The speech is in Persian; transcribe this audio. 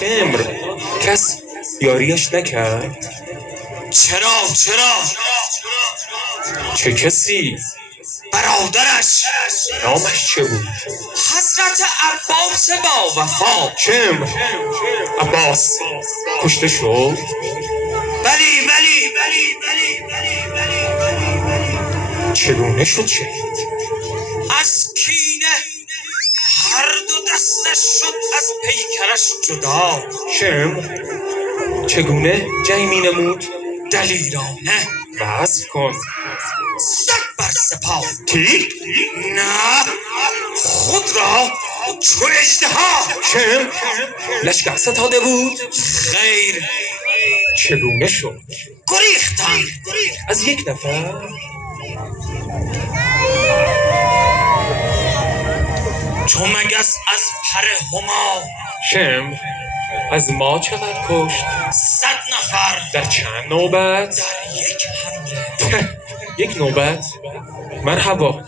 شمر کس یاریش نکرد؟ چرا چه کسی؟ برادرش نامش چه بود؟ حضرت عباس با وفا. شمر عباس کشته شد؟ بلی چگونه شد شهید؟ از کینه هر دو دستش شد از پیکرش جدا. شمر چگونه جنگ می نمود؟ دلیرانه وصف کن. زد بر سپاه. تیر؟ نه، خود را چو اژدها. شمر لشکر ستاده بود؟ خیر، چگونه شد؟ گریختند از یک نفر؟ چو مگس از پر هما. شمر از ما چقدر کشت؟ 100 نفر در چند نوبت؟ در یک حمله. یک نوبت؟ مرحبا.